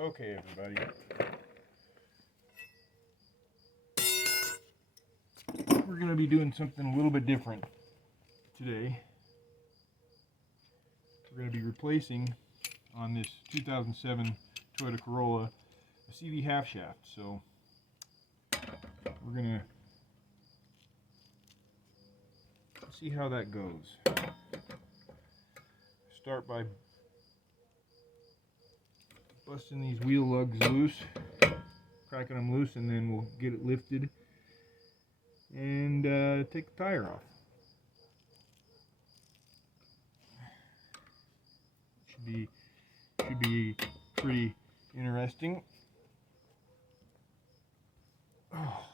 Okay, everybody. We're going to be doing something a little bit different today. We're going to be replacing on this 2007 Toyota Corolla a CV half shaft. So we're going to see how that goes. Start by busting these wheel lugs loose, cracking them loose, and then we'll get it lifted and take the tire off. Should be pretty interesting. Oh.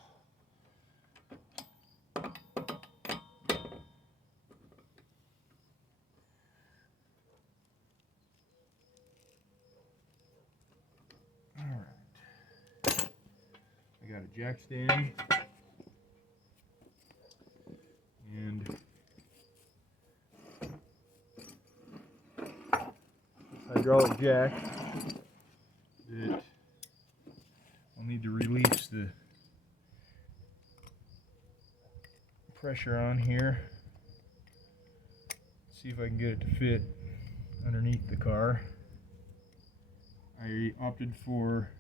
I got a jack stand and hydraulic jack that I'll need to release the pressure on here. See if I can get it to fit underneath the car. I opted for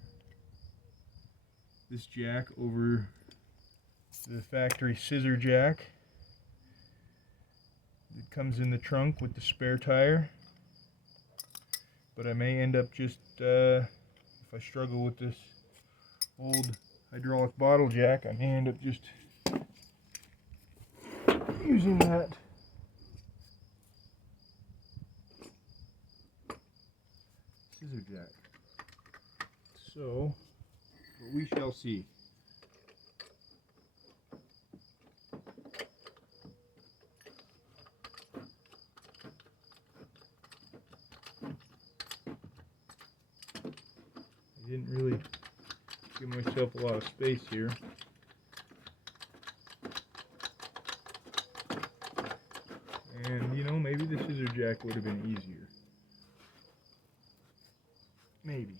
this jack over the factory scissor jack that comes in the trunk with the spare tire, but I may end up just if I struggle with this old hydraulic bottle jack, I may end up just using that scissor jack. So but we shall see. I didn't really give myself a lot of space here. And you know, maybe the scissor jack would have been easier. Maybe.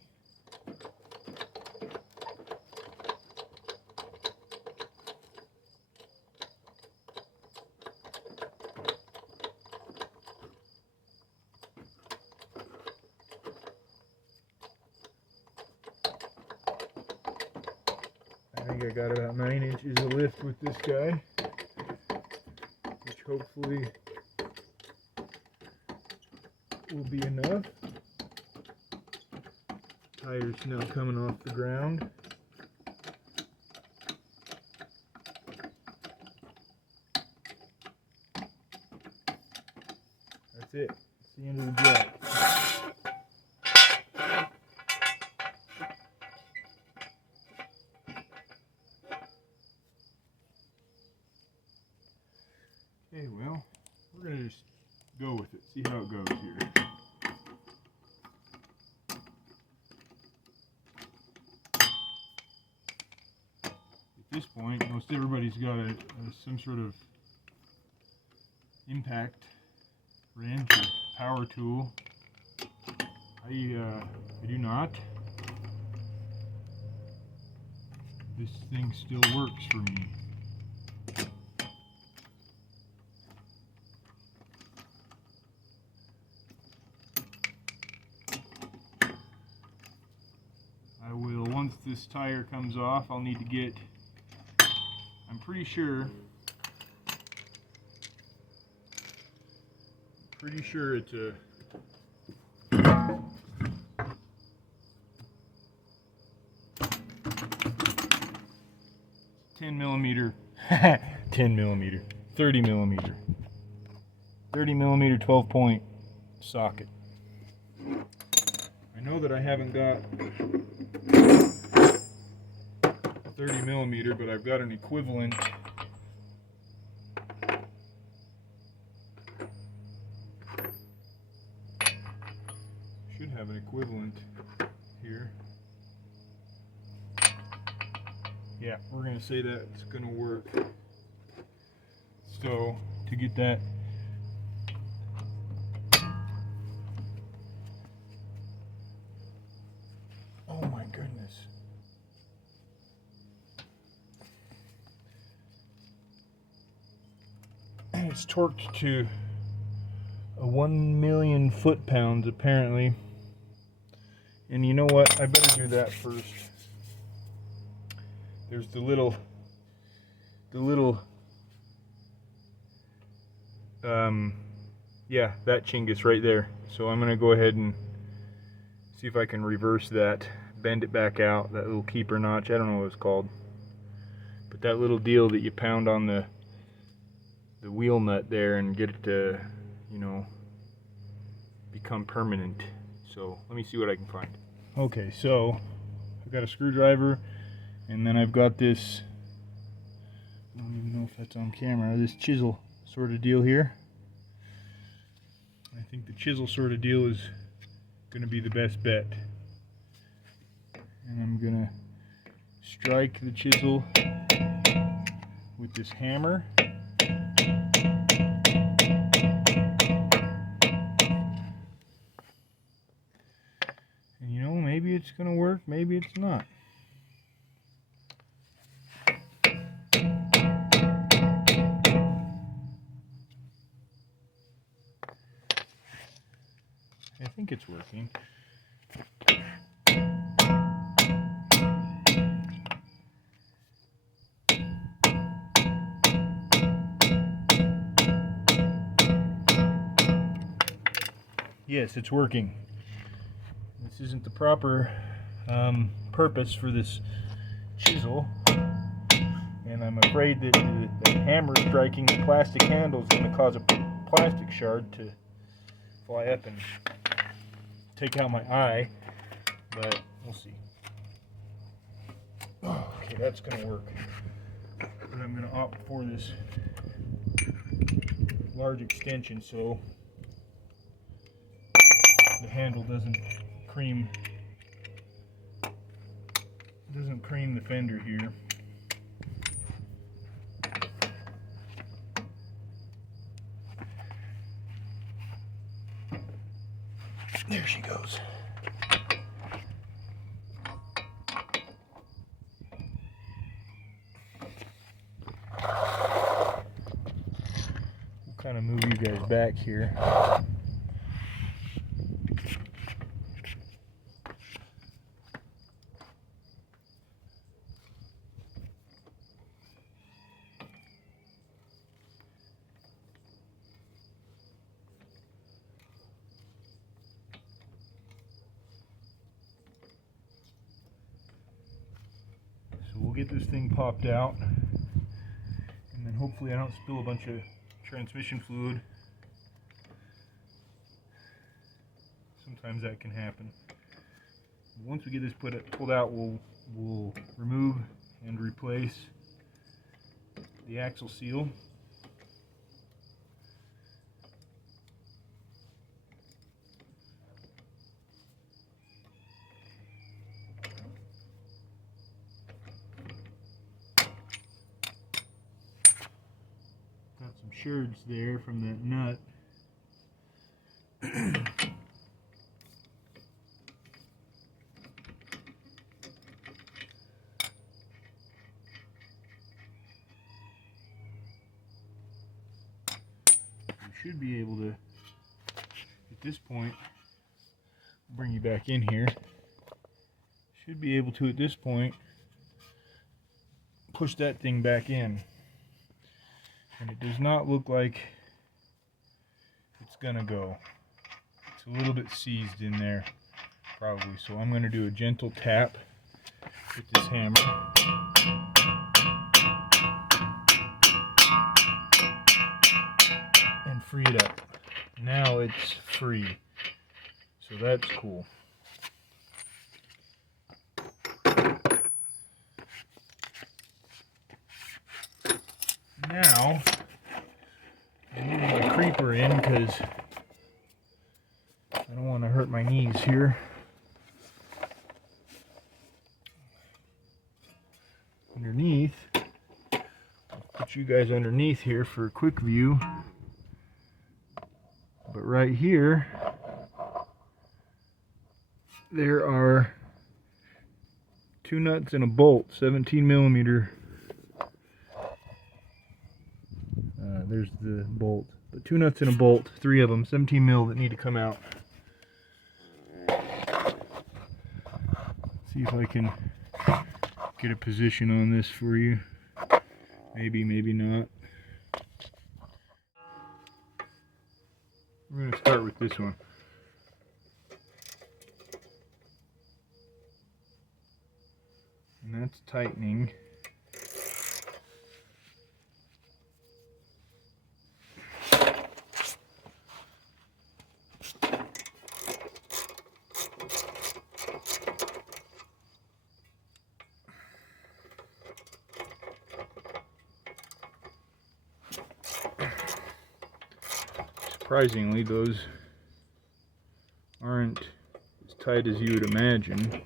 I think I got about 9 inches of lift with this guy, which hopefully will be enough. Tire's now coming off the ground. That's it. That's the end of the jack. Okay, well, we're going to just go with it, see how it goes here. At this point, most everybody's got some sort of impact wrench or power tool. I do not. This thing still works for me. I will, once this tire comes off, I'll need to get, I'm pretty sure it's a 10 millimeter, 10 millimeter, 30 millimeter, 30 millimeter 12 point socket. I know that I haven't got 30 millimeter, but I've got an equivalent. Should have an equivalent here. Yeah, we're going to say that it's going to work. So, to get that this. It's torqued to a 1,000,000 foot-pounds apparently. And you know what? I better do that first. There's the little yeah, that chingus right there. So I'm gonna go ahead and see if I can reverse that, bend it back out, that little keeper notch. I don't know what it's called, but that little deal that you pound on the wheel nut there and get it to, you know, become permanent. So let me see what I can find. Okay, so I've got a screwdriver, and then I've got this, I don't even know if that's on camera, this chisel sort of deal here. I think the chisel sort of deal is going to be the best bet. And I'm going to strike the chisel with this hammer. And you know, maybe it's going to work, maybe it's not. I think it's working. Yes, it's working. This isn't the proper purpose for this chisel, and I'm afraid that the hammer striking the plastic handle is going to cause a plastic shard to fly up and take out my eye, but we'll see. Oh, okay, that's going to work. But I'm going to opt for this large extension so the handle doesn't cream the fender here. There she goes. We'll kind of move you guys back here. We'll get this thing popped out, and then hopefully I don't spill a bunch of transmission fluid. Sometimes that can happen. Once we get this pulled out, we'll remove and replace the axle seal. Got some shards there from that nut. We should be able to, at this point, bring you back in here, should be able to, at this point, push that thing back in. And it does not look like it's gonna go. It's a little bit seized in there, probably. So I'm gonna do a gentle tap with this hammer. And free it up. Now it's free. So that's cool. Now, I'm moving my creeper in because I don't want to hurt my knees here. Underneath, I'll put you guys underneath here for a quick view. But right here, there are 2 nuts and a bolt, 17 millimeter. There's the bolt. But 2 nuts and a bolt, 3 of them, 17 mil that need to come out. See if I can get a position on this for you. Maybe, maybe not. We're going to start with this one. And that's tightening. Surprisingly, those aren't as tight as you would imagine.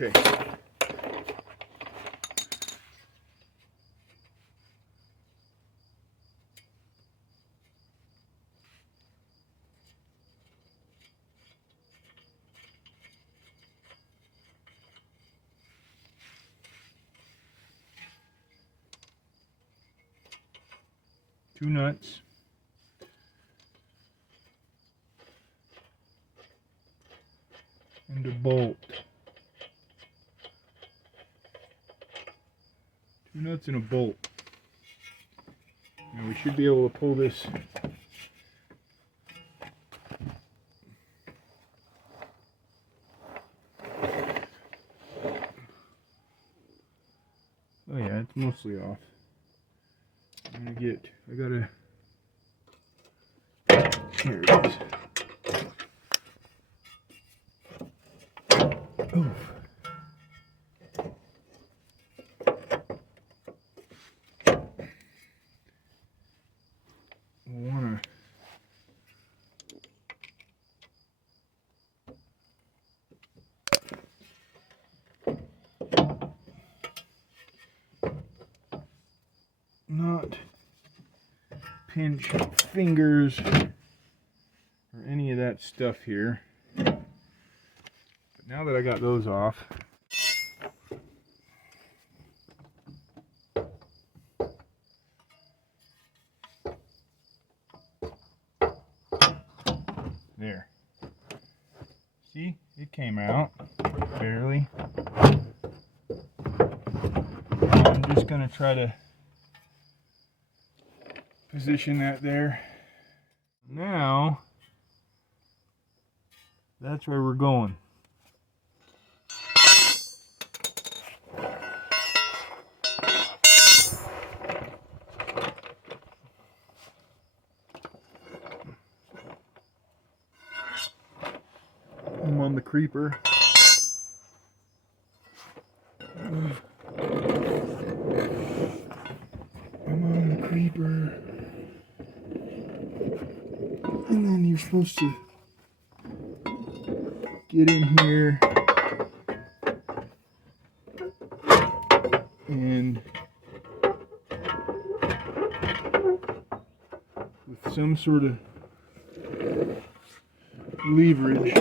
Okay. Two nuts. And a bolt. 2 nuts and a bolt. Now we should be able to pull this oh yeah, it's mostly off. I gotta, here it is. Oof. Not pinch fingers or any of that stuff here. But now that I got those off, there. See, it came out barely. I'm just going to try to position that there. Now, that's where we're going. I'm on the creeper. And then you're supposed to get in here and with some sort of leverage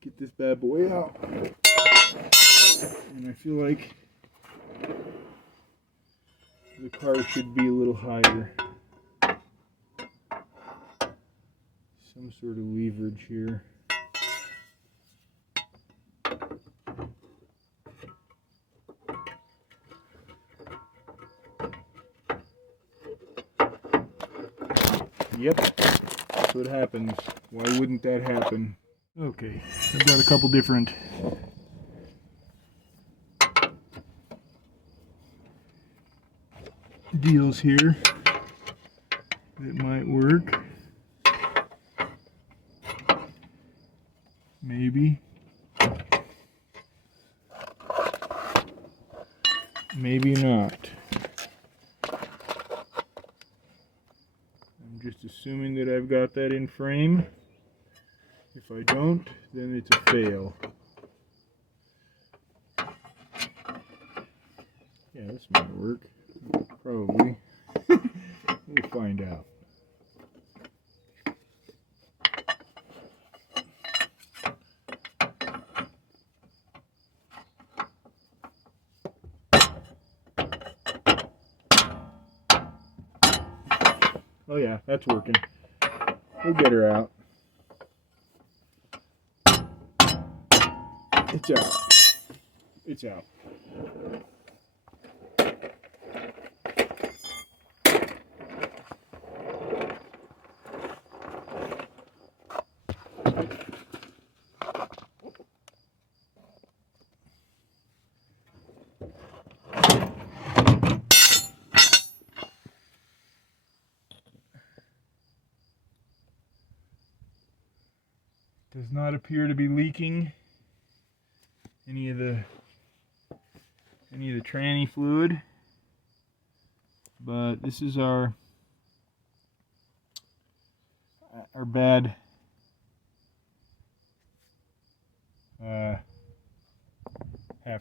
get this bad boy out. And I feel like the car should be a little higher. Some sort of leverage here. Yep, that's what happens. Why wouldn't that happen? Okay, I've got a couple different deals here that might work. Maybe. Maybe not. I'm just assuming that I've got that in frame. If I don't, then it's a fail. Yeah, this might work. Probably. We'll find out. Oh yeah, that's working. We'll get her out. It's out. It's out. Does not appear to be leaking any of the tranny fluid, but this is our bad half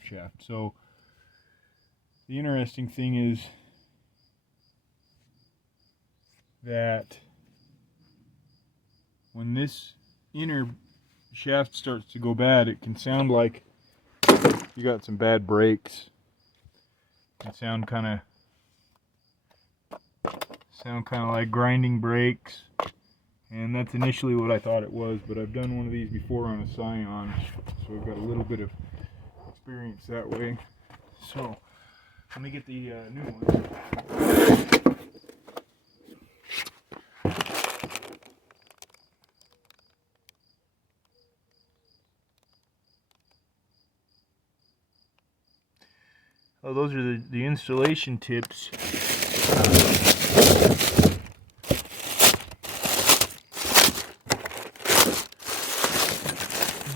shaft. So the interesting thing is that when this inner shaft starts to go bad, it can sound like you got some bad brakes. It can sound kind of like grinding brakes, and that's initially what I thought it was. But I've done one of these before on a Scion, so I've got a little bit of experience that way. So let me get the new one. Oh, those are the installation tips.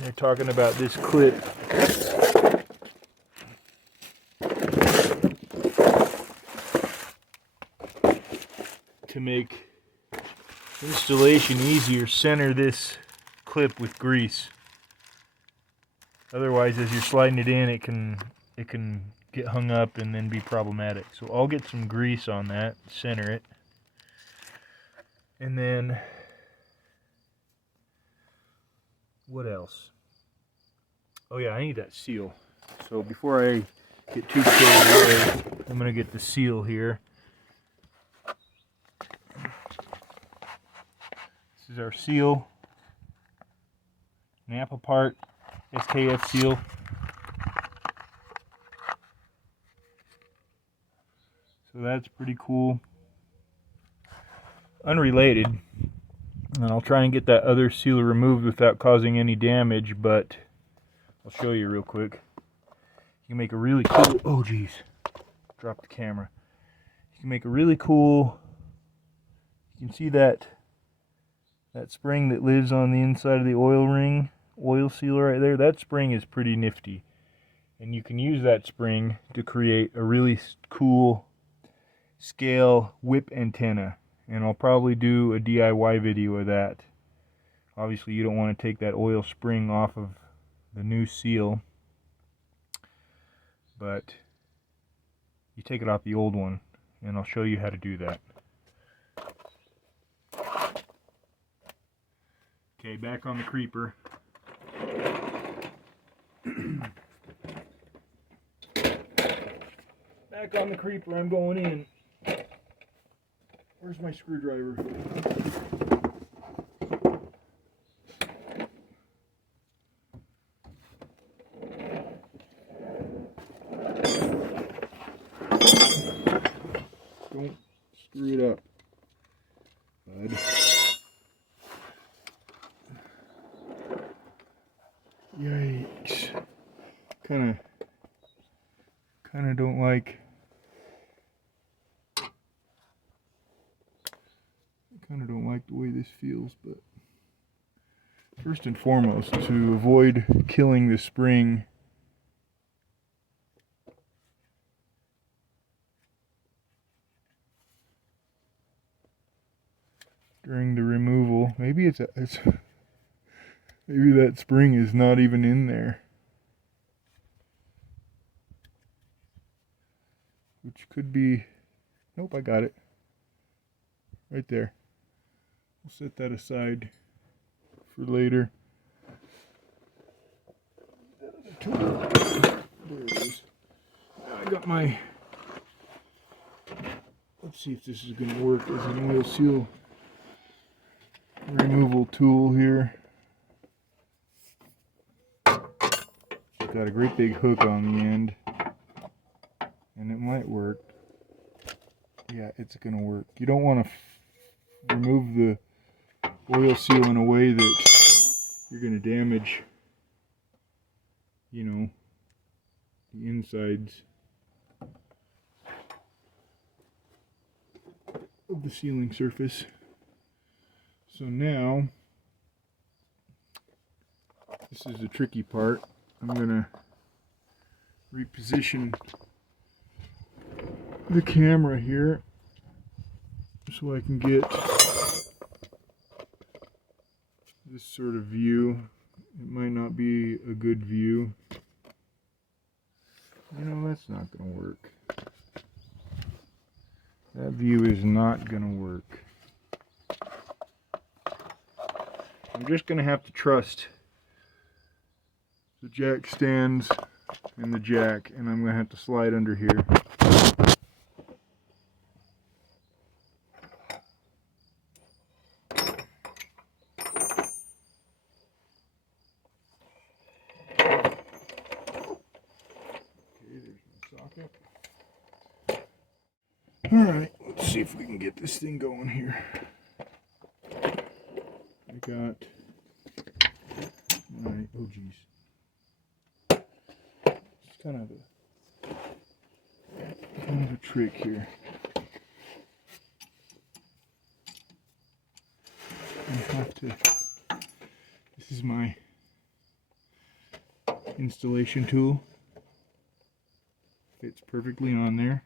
They're talking about this clip. To make installation easier, center this clip with grease. Otherwise, as you're sliding it in, it can get hung up and then be problematic. So I'll get some grease on that, center it, and then what else? Oh yeah, I need that seal. So before I get too carried away, I'm gonna get the seal here. This is our seal, an Apple part SKF seal. So that's pretty cool. Unrelated, and I'll try and get that other seal removed without causing any damage, but I'll show you real quick. You can make a really cool, oh geez, dropped the camera. You can make a really cool, you can see that spring that lives on the inside of the oil ring, oil seal right there. That spring is pretty nifty, and you can use that spring to create a really cool scale whip antenna, and I'll probably do a DIY video of that. Obviously you don't want to take that oil spring off of the new seal, but you take it off the old one, and I'll show you how to do that. Okay, back on the creeper. Back on the creeper, I'm going in. Where's my screwdriver? Don't screw it up, bud. Yikes. Kinda don't like the way this feels, but first and foremost, to avoid killing the spring, during the removal, maybe maybe that spring is not even in there. which could be, nope, I got it. Right there. We'll set that aside for later. There it is. Now I got my, let's see if this is going to work as an oil seal removal tool here. It's got a great big hook on the end, and it might work. Yeah, it's going to work. You don't want to remove the oil seal in a way that you're going to damage, you know, the insides of the sealing surface. So now, this is the tricky part. I'm going to reposition the camera here so I can get this sort of view. It might not be a good view. You know, that's not going to work. That view is not going to work. I'm just going to have to trust the jack stands and the jack, and I'm going to have to slide under here. Alright, let's see if we can get this thing going here. I got my, oh geez. It's kind of a trick here. I have to, this is my installation tool. Fits perfectly on there.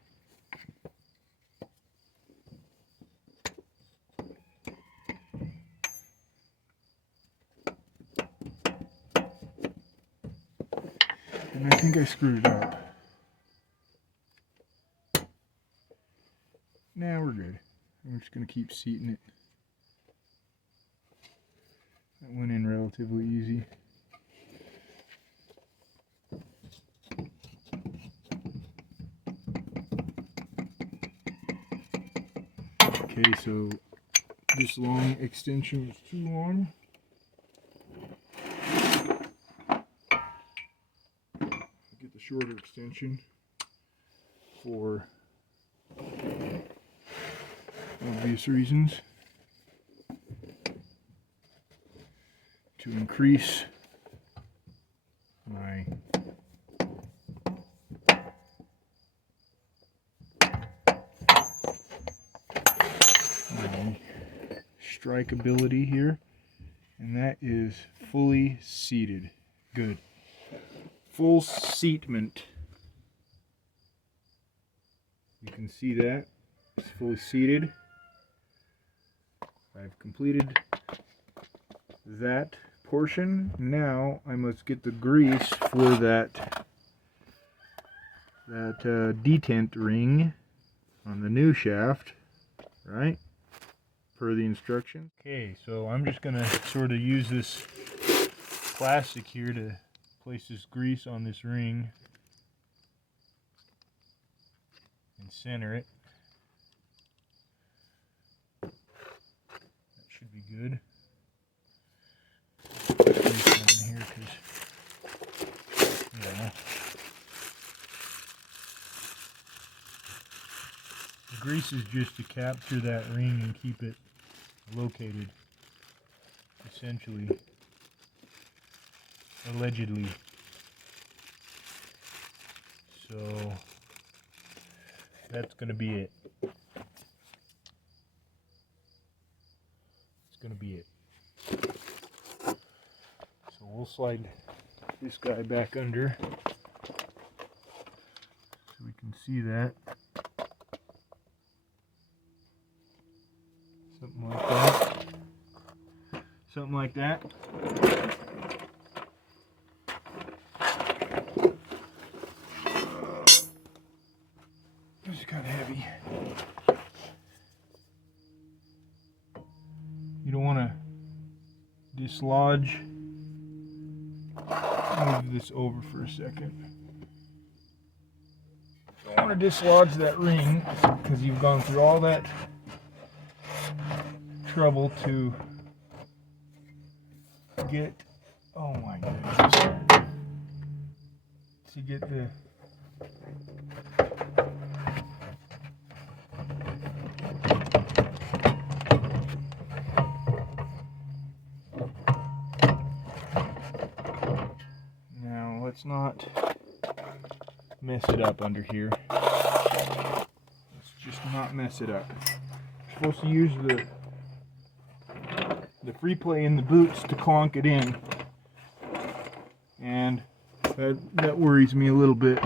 And I think I screwed it up. Now we're good. I'm just going to keep seating it. That went in relatively easy. Okay, so this long extension was too long. Get the shorter extension for obvious reasons, to increase my strike ability here, and that is fully seated. Good. Full seatment. You can see that it's fully seated. I've completed that portion. Now I must get the grease for that detent ring on the new shaft, right? Per the instructions. Okay, so I'm just gonna sort of use this plastic here to place this grease on this ring and center it. That should be good. Put grease on here because, yeah, the grease is just to capture that ring and keep it located, essentially, allegedly. So that's going to be it. It's going to be it. So we'll slide this guy back under so we can see that. Something like that. Something like that. kind of heavy. You don't want to dislodge. Move this over for a second. You don't want to dislodge that ring because you've gone through all that trouble to get, oh my goodness, to get the now let's not mess it up under here. Let's just not mess it up. You're supposed to use the free play in the boots to clonk it in, and that worries me a little bit.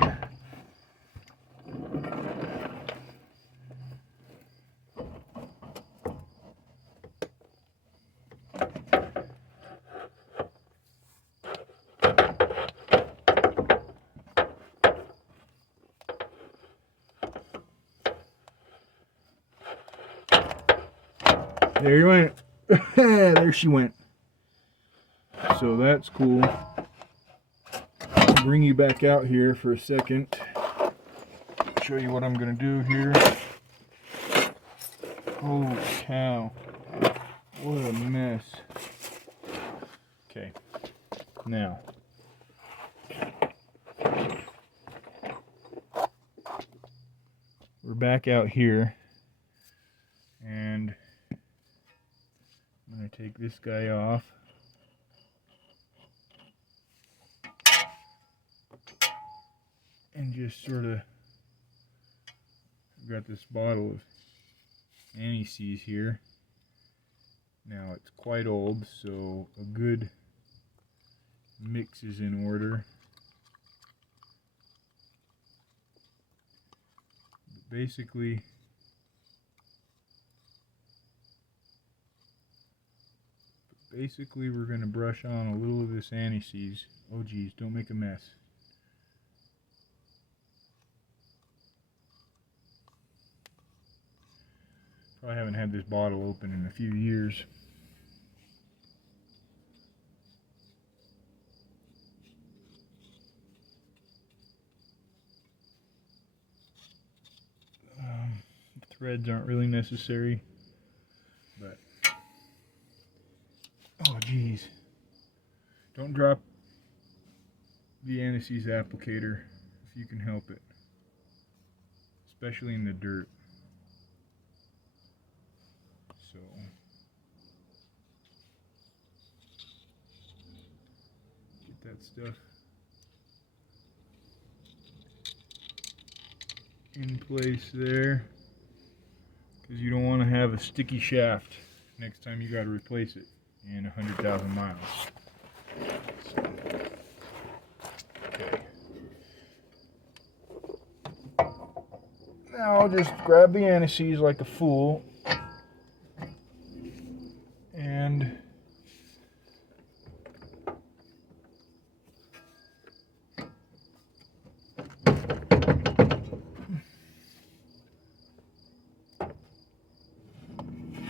There you went. There she went. So that's cool. I'll bring you back out here for a second. Show you what I'm gonna do here. Holy cow. What a mess. Okay. Now. We're back out here. And I'm going to take this guy off. And just sort of, I've got this bottle of anise-seeds here. Now it's quite old, so a good mix is in order. But basically we're going to brush on a little of this anise-seeds. Oh geez, don't make a mess. Probably haven't had this bottle open in a few years. Threads aren't really necessary, but oh geez, don't drop the anise-seeds applicator if you can help it, especially in the dirt. So get that stuff in place there, because you don't want to have a sticky shaft next time you got to replace it in 100,000 miles. So, okay. Now I'll just grab the anise-seeds like a fool and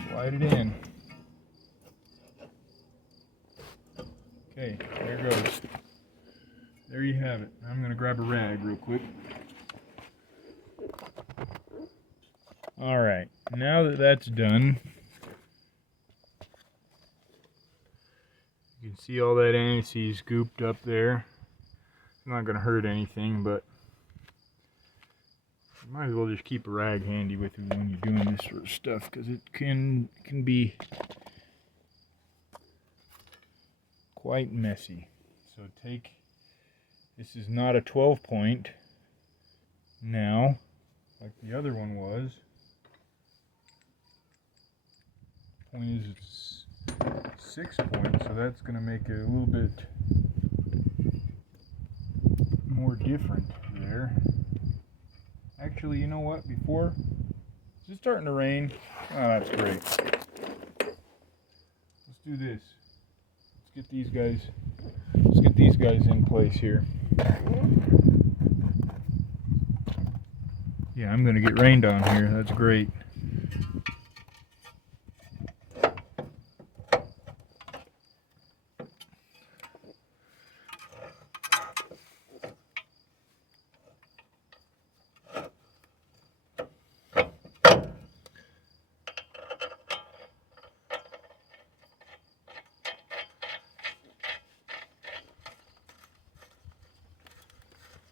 slide it in. Okay, there it goes. There you have it. I'm going to grab a rag real quick. Alright, now that that's done, you can see all that anise-seed scooped up there. It's not going to hurt anything, but you might as well just keep a rag handy with you when you're doing this sort of stuff, because it can be quite messy. So this is not a 12 point now, like the other one was. Point is it's 6 points, so that's going to make it a little bit more different there. Actually, you know what? Is it starting to rain? Oh, that's great. Let's do this. Let's get these guys in place here. Yeah, I'm going to get rained on here. That's great.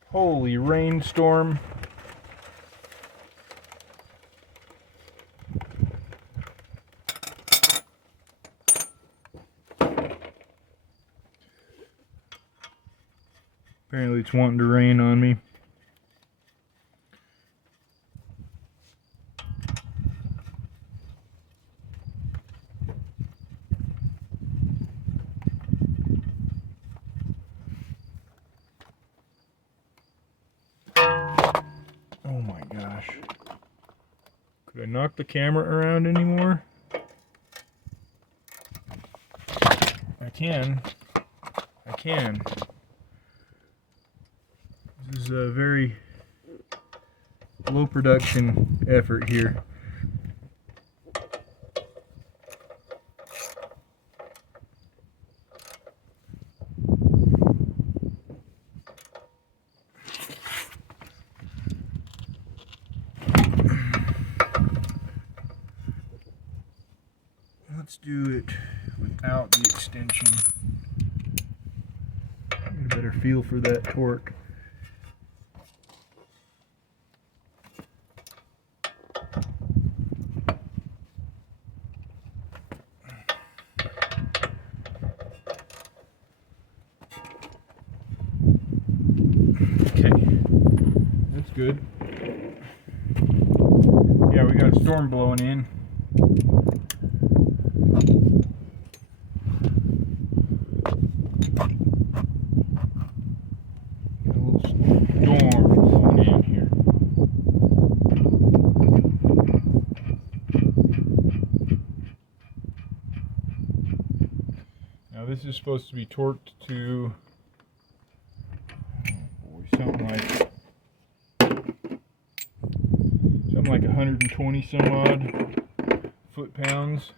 Holy rainstorm. Apparently it's wanting to rain on me. Oh my gosh. Could I knock the camera around anymore? I can. I can. This is a very low production effort here. Let's do it without the extension. Get a better feel for that torque. Okay, that's good. Yeah, we got a storm blowing in. Got a little storm blowing in here. Now this is supposed to be torqued to something like 120 some odd foot-pounds,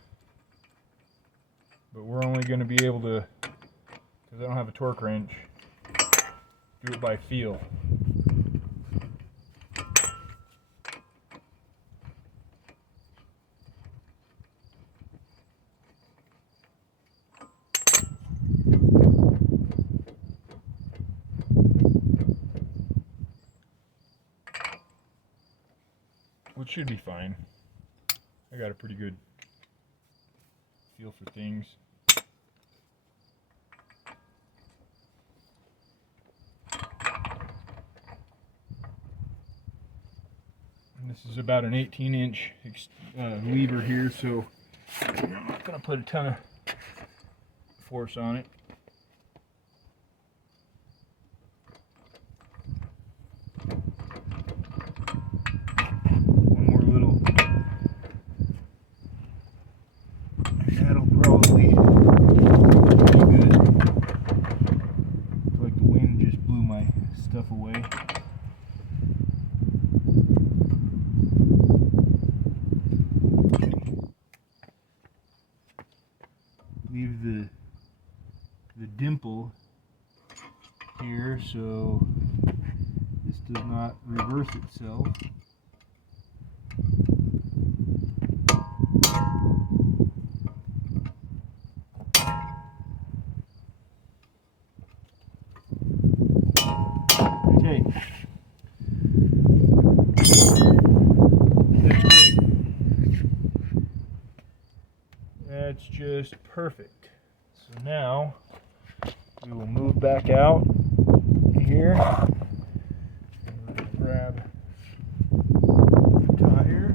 but we're only going to be able to, because I don't have a torque wrench, do it by feel. Which should be fine. I got a pretty good feel for things. And this is about an 18-inch lever here, so I'm not going to put a ton of force on it. That'll probably be good. It's like the wind just blew my stuff away. Leave the dimple here so this does not reverse itself. Okay. That's great. That's just perfect. So now we will move back out here. Grab the tire.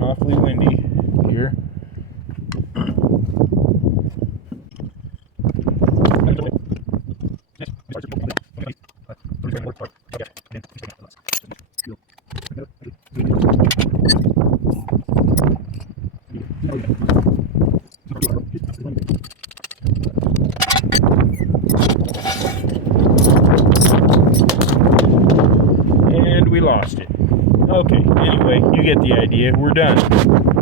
Awfully windy here. lost it. Okay, anyway, you get the idea. We're done.